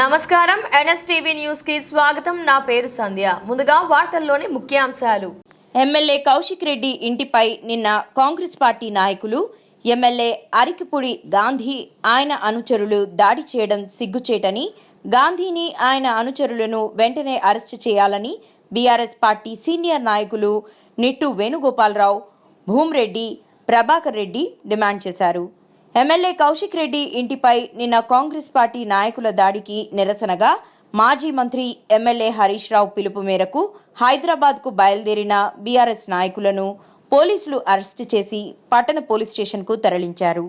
నమస్కారం NSTV news కి స్వాగతం. నా పేరు సంధ్య. ముందుగా వార్తల్లోని ముఖ్యాంశాలు. ఎమ్మెల్యే కౌశిక్ రెడ్డి ఇంటిపై నిన్న కాంగ్రెస్ పార్టీ నాయకులు ఎమ్మెల్యే అరికిపుడి గాంధీ ఆయన అనుచరులు దాడి చేయడం సిగ్గుచేటని, గాంధీని ఆయన అనుచరులను వెంటనే అరెస్టు చేయాలని బీఆర్ఎస్ పార్టీ సీనియర్ నాయకులు నిట్టు వేణుగోపాలరావు, భూమిరెడ్డి, ప్రభాకర్ రెడ్డి డిమాండ్ చేశారు. ఎమ్మెల్యే కౌశిక్ రెడ్డి ఇంటిపై నిన్న కాంగ్రెస్ పార్టీ నాయకుల దాడికి నిరసనగా మాజీ మంత్రి ఎమ్మెల్యే హరీష్ రావు పిలుపు మేరకు హైదరాబాద్కు బయలుదేరిన బీఆర్ఎస్ నాయకులను పోలీసులు అరెస్టు చేసి పట్టణ పోలీస్ స్టేషన్కు తరలించారు.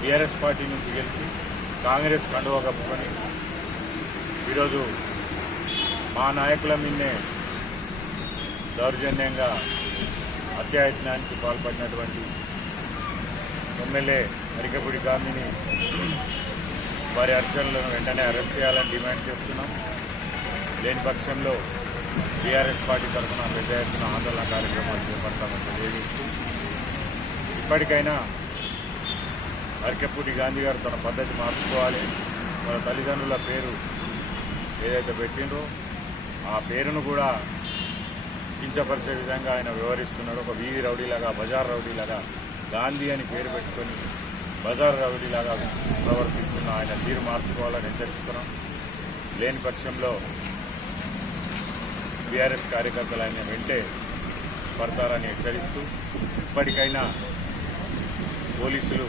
బీఆర్ఎస్ పార్టీ నుంచి గెలిచి కాంగ్రెస్ కండువా కప్పుకొని ఈరోజు మా నాయకుల మీదనే దౌర్జన్యంగా హత్యాయత్నానికి పాల్పడినటువంటి ఎమ్మెల్యే అరికపుడి గాంధీని వారి అర్చనలను వెంటనే అరెస్ట్ చేయాలని డిమాండ్ చేస్తున్నాం. లేని పక్షంలో బీఆర్ఎస్ పార్టీ తరఫున పెద్ద ఎత్తున ఆందోళన కార్యక్రమాలు చేపడతామని తెలియజేస్తూ ఇప్పటికైనా అరికపుడి గాంధీ గారు తన పద్ధతి మార్చుకోవాలి. వాళ్ళ తల్లిదండ్రుల పేరు ఏదైతే పెట్టిండ్రో ఆ పేరును కూడా కించపరిచే విధంగా ఆయన వ్యవహరిస్తున్నాడు. ఒక వీధి రౌడీలాగా, బజార్ రౌడీలాగా గాంధీ అని పేరు పెట్టుకొని బజార్ రౌడీలాగా ప్రవర్తిస్తున్న ఆయన తీరు మార్చుకోవాలని హెచ్చరిస్తున్నాం. లేని పక్షంలో బీఆర్ఎస్ కార్యకర్తలు ఆయన వెంటే పడతారని హెచ్చరిస్తూ ఇప్పటికైనా పోలీసులు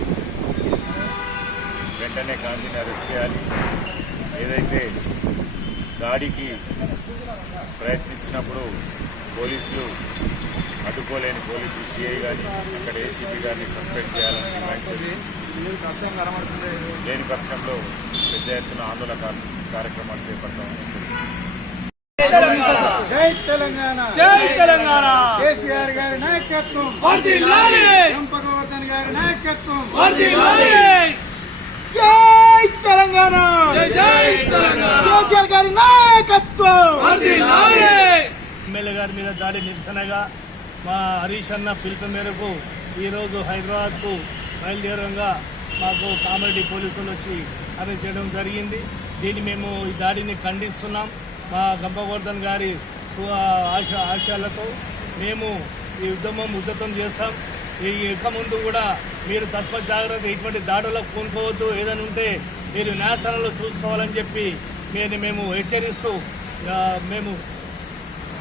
వెంటనే గాంధీని అరెస్ట్ చేయాలి. ఏదైతే దాడికి ప్రయత్నించినప్పుడు పోలీసులు అడ్డుకోలేని పోలీసులు సిఐ గారిని, అక్కడ ఏసీపీ గారిని సస్పెండ్ చేయాలని డిమాండ్ చేసి లేని పక్షంలో పెద్ద ఎత్తున ఆందోళన కార్యక్రమాలు చేపడతామని జై తెలంగాణ, జై తెలంగాణ. కేసీఆర్ గారి నాయకత్వం, వర్ధిల్లాలి. గోవర్ధన్ గారి నాయకత్వం, వర్ధిల్లాలి. జై తెలంగాణ, జై జై తెలంగాణ. కేసీఆర్ గారి నాయకత్వం, వర్ధిల్లాలి. ఎమ్మెల్యే గారి మీద దాడి నిరసనగా మా హరీష్ అన్న పిలుపు మేరకు ఈరోజు హైదరాబాద్కు బయలుదేరంగా మాకు కామారెడ్డి పోలీసులు వచ్చి అరెస్ట్ చేయడం జరిగింది. దీన్ని మేము ఈ దాడిని ఖండిస్తున్నాం. మా గోవర్ధన్ గారి ఆశయాలతో మేము ఈ ఉద్యమం చేస్తాం. ఇక ముందు కూడా మీరు తస్మత్ జాగ్రత్త, ఇటువంటి దాడులకు పూనుకోవద్దు. ఏదైనా ఉంటే మీరు న్యాయస్థానంలో చూసుకోవాలని చెప్పి మేము హెచ్చరిస్తూ మేము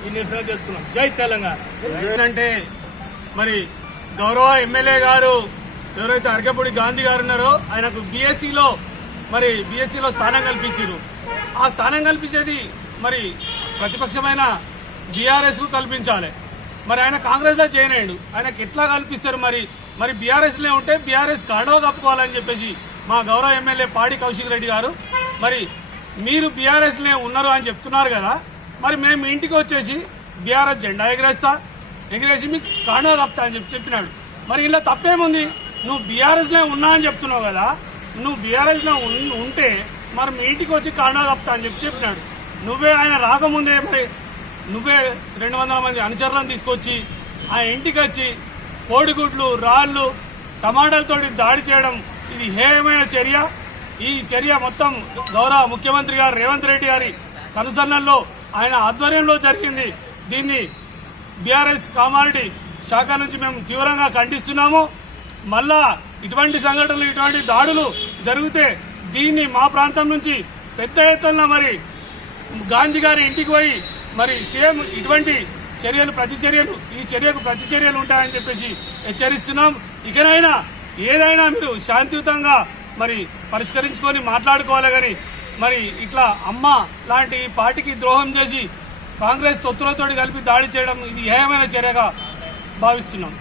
ఈ నిరసన చేస్తున్నాం. జై తెలంగాణ. అంటే మరి గౌరవ ఎమ్మెల్యే గారు ఎవరైతే అరికపుడి గాంధీ గారు ఉన్నారో ఆయనకు బీఎస్సీలో స్థానం కల్పించారు. ఆ స్థానం కల్పించేది మరి ప్రతిపక్షమైన బీఆర్ఎస్ కు కల్పించాలి. మరి ఆయన కాంగ్రెస్ లో జాయిన్ అయ్యాడు, ఆయనకు ఎట్లా కల్పిస్తారు? మరి బీఆర్ఎస్ లో ఉంటే బీఆర్ఎస్ కండువా కప్పుకోవాలని చెప్పేసి మా గౌరవ ఎమ్మెల్యే పాడి కౌశిక్ రెడ్డి గారు, మరి మీరు బీఆర్ఎస్ లో ఉన్నారు అని చెప్తున్నారు కదా, మరి మేము ఇంటికి వచ్చేసి బీఆర్ఎస్ జెండా ఎగిరేసి మీకు కండువా కప్తా అని చెప్పినాడు. మరి ఇలా తప్పేముంది? నువ్వు బీఆర్ఎస్ లో ఉన్నా అని చెప్తున్నావు కదా, నువ్వు బీఆర్ఎస్ లో ఉంటే మరి మీ ఇంటికి వచ్చి కండువా కప్తా అని చెప్పినాడు. నువ్వే ఆయన రాకముందే మరి నువ్వే 200 మంది అనుచరులను తీసుకొచ్చి ఆ ఇంటికి వచ్చి కోడిగుడ్లు, రాళ్లు, టమాటాలతోటి దాడి చేయడం ఇది హేయమైన చర్య. ఈ చర్య మొత్తం గౌరవ ముఖ్యమంత్రి గారు రేవంత్ రెడ్డి గారి కనుసన్నల్లో ఆయన ఆధ్వర్యంలో జరిగింది. దీన్ని బీఆర్ఎస్ కామారెడ్డి శాఖ నుంచి మేము తీవ్రంగా ఖండిస్తున్నాము. మళ్ళా ఇటువంటి సంఘటనలు, ఇటువంటి దాడులు జరిగితే దీన్ని మా ప్రాంతం నుంచి పెద్ద ఎత్తున మరి గాంధీ గారి ఇంటికి పోయి మరి సేమ్ ఇటువంటి ఈ చర్యకు ప్రతి చర్యలు ఉంటాయని చెప్పేసి హెచ్చరిస్తున్నాం. ఇకనైనా ఏదైనా మీరు శాంతియుతంగా మరి పరిష్కరించుకొని మాట్లాడుకోవాలి. కానీ మరి ఇట్లా అమ్మ లాంటి పార్టీకి ద్రోహం చేసి కాంగ్రెస్ తొత్తులతోటి కలిపి దాడి చేయడం ఇది ఏమైనా చర్యగా భావిస్తున్నాం.